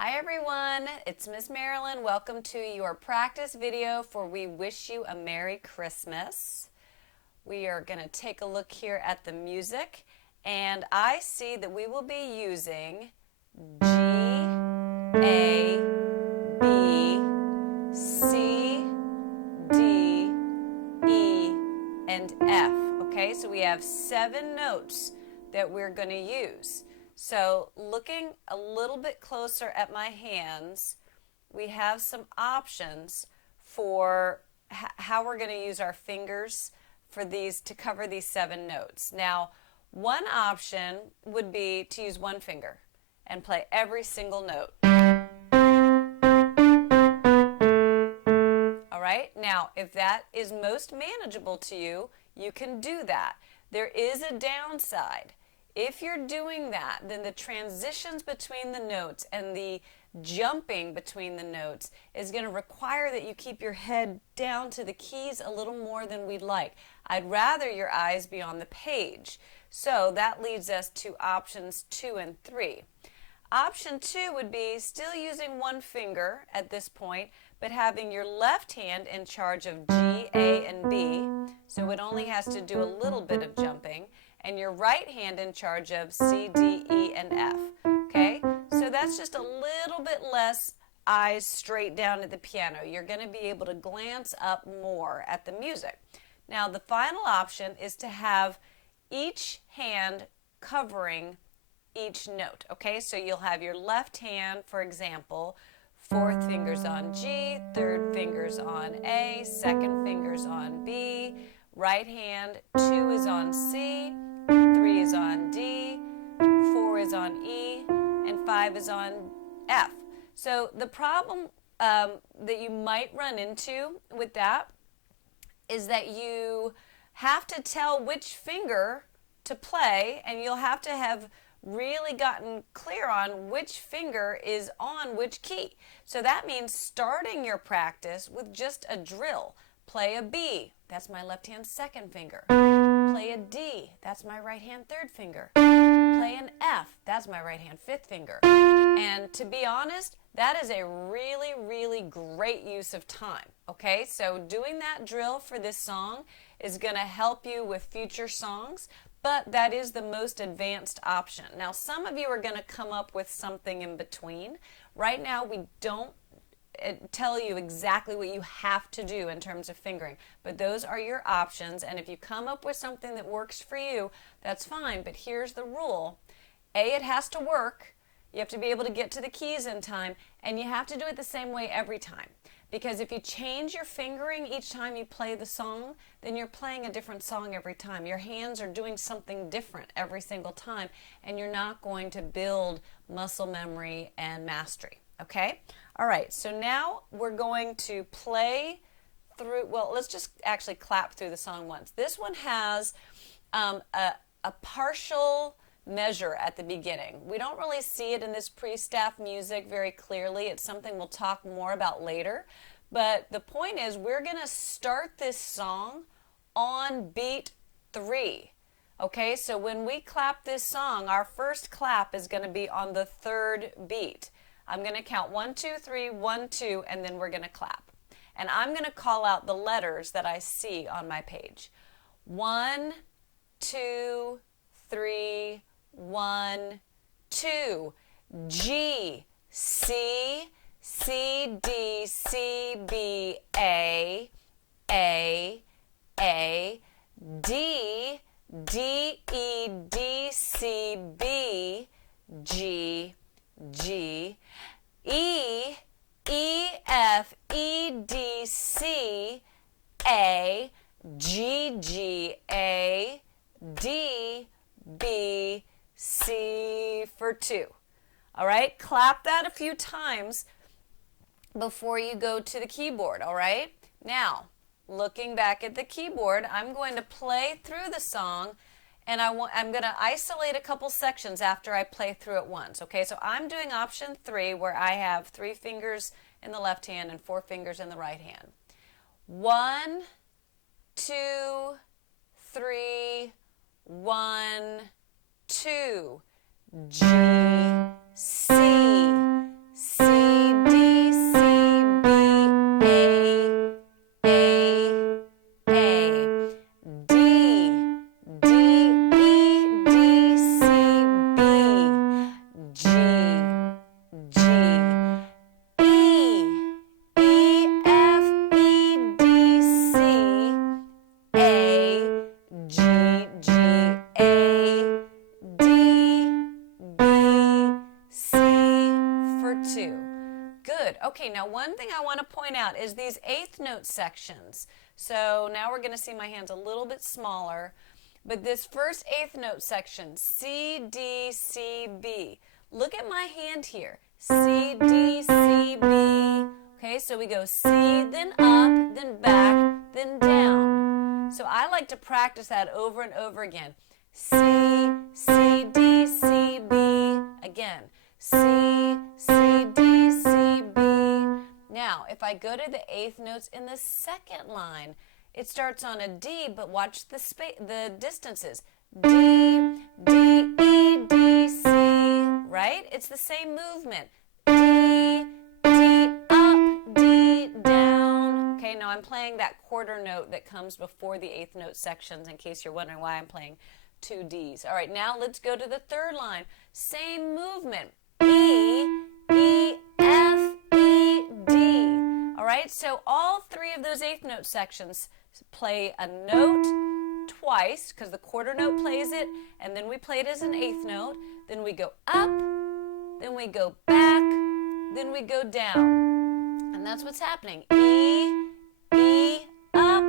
Hi everyone, it's Miss Marilyn. Welcome to your practice video for We Wish You a Merry Christmas. We are going to take a look here at the music, and I see that we will be using G, A, B, C, D, E, and F. Okay, so we have 7 notes that we're going to use. So looking a little bit closer at my hands, we have some options for how we're going to use our fingers for these to cover these 7 notes. Now, one option would be to use one finger and play every single note. All right, now if that is most manageable to you, you can do that. There is a downside. If you're doing that, then the transitions between the notes and the jumping between the notes is going to require that you keep your head down to the keys a little more than we'd like. I'd rather your eyes be on the page. So that leads us to options 2 and 3. Option 2 would be still using one finger at this point, but having your left hand in charge of G, A, and B, so it only has to do a little bit of jumping, and your right hand in charge of C, D, E, and F. Okay, so that's just a little bit less eyes straight down at the piano. You're going to be able to glance up more at the music. Now, the final option is to have each hand covering each note. Okay, so you'll have your left hand, for example, 4th finger's on G, 3rd finger's on A, 2nd finger's on B, right hand, 2 is on C, 3 is on D, 4 is on E, and 5 is on F. So the problem that you might run into with that is that you have to tell which finger to play, and you'll have to have really gotten clear on which finger is on which key. So that means starting your practice with just a drill. Play a B, that's my left hand 2nd finger. Play a D, that's my right hand 3rd finger. Play an F, that's my right hand 5th finger. And to be honest, that is a really, really great use of time. Okay, so doing that drill for this song is going to help you with future songs, but that is the most advanced option. Now, some of you are going to come up with something in between. Right now, we don't tell you exactly what you have to do in terms of fingering, but those are your options, and if you come up with something that works for you, that's fine, but here's the rule. A, it has to work. You have to be able to get to the keys in time, and you have to do it the same way every time. Because if you change your fingering each time you play the song, then you're playing a different song every time. Your hands are doing something different every single time, and you're not going to build muscle memory and mastery. Okay? All right, so now we're going to play through, well, let's just actually clap through the song once. This one has a partial measure at the beginning. We don't really see it in this pre-staff music very clearly. It's something we'll talk more about later. But the point is, we're going to start this song on beat 3. Okay, so when we clap this song, our first clap is going to be on the 3rd beat. I'm going to count 1, 2, 3, 1, 2, and then we're going to clap. And I'm going to call out the letters that I see on my page. 1, 2, 3, 1, 2. G, C, C, D, C, B, A, D, D, E, D, C, B, G, G, E, E, F, E, D, C, A, G, G, A, D, B, C for 2. All right, clap that a few times before you go to the keyboard, all right? Now, looking back at the keyboard, I'm going to play through the song, and I'm going to isolate a couple sections after I play through it once, okay? So I'm doing option 3, where I have 3 fingers in the left hand and 4 fingers in the right hand. 1, 2, 3, 1, 2. G, C, 2. Good. Okay, now one thing I want to point out is these eighth note sections. So now we're going to see my hands a little bit smaller. But this first eighth note section, C, D, C, B. Look at my hand here. C, D, C, B. Okay, so we go C, then up, then back, then down. So I like to practice that over and over again. C, C, D, C, B. Again. C, C, D, C, B. Now, if I go to the eighth notes in the second line, it starts on a D, but watch the distances. D, D, E, D, C, right? It's the same movement. D, D, up, D, down. Okay, now I'm playing that quarter note that comes before the eighth note sections in case you're wondering why I'm playing 2 Ds. All right, now let's go to the third line. Same movement. E, E, F, E, D. All right, so all 3 of those eighth note sections play a note twice because the quarter note plays it, and then we play it as an eighth note. Then we go up, then we go back, then we go down. And that's what's happening. E, E, up,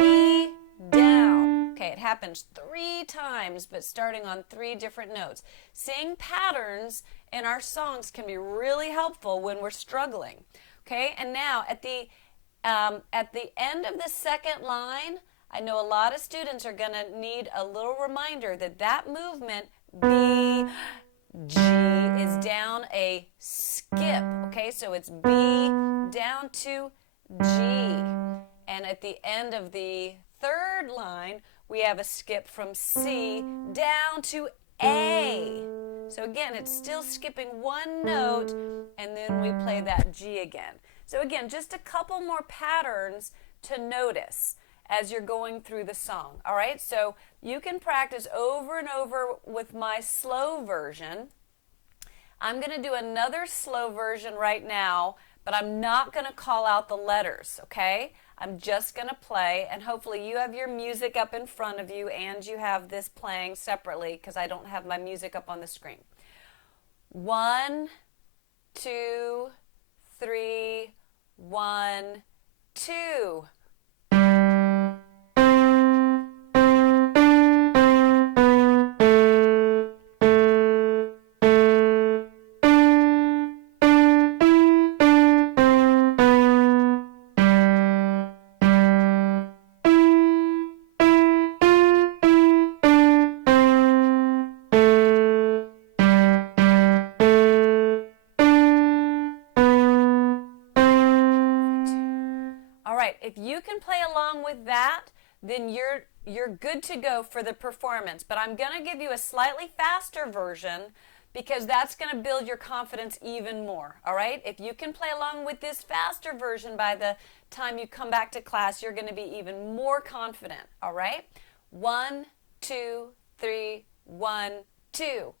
E, down. Okay, it happens 3 times, but starting on 3 different notes. Seeing patterns in our songs can be really helpful when we're struggling. Okay, and now at the end of the second line, I know a lot of students are going to need a little reminder that that movement, B, G, is down a skip. Okay, so it's B down to G. And at the end of the third line, we have a skip from C down to A. So again, it's still skipping 1 note, and then we play that G again. So again, just a couple more patterns to notice as you're going through the song. All right, so you can practice over and over with my slow version. I'm going to do another slow version right now, but I'm not going to call out the letters, okay? I'm just going to play, and hopefully you have your music up in front of you and you have this playing separately because I don't have my music up on the screen. 1, 2, 3, 1, 2. If you can play along with that, then you're good to go for the performance. But I'm going to give you a slightly faster version because that's going to build your confidence even more. All right? If you can play along with this faster version by the time you come back to class, you're going to be even more confident. All right? 1, 2, 3, 1, 2.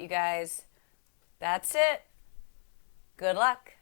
You guys, that's it. Good luck.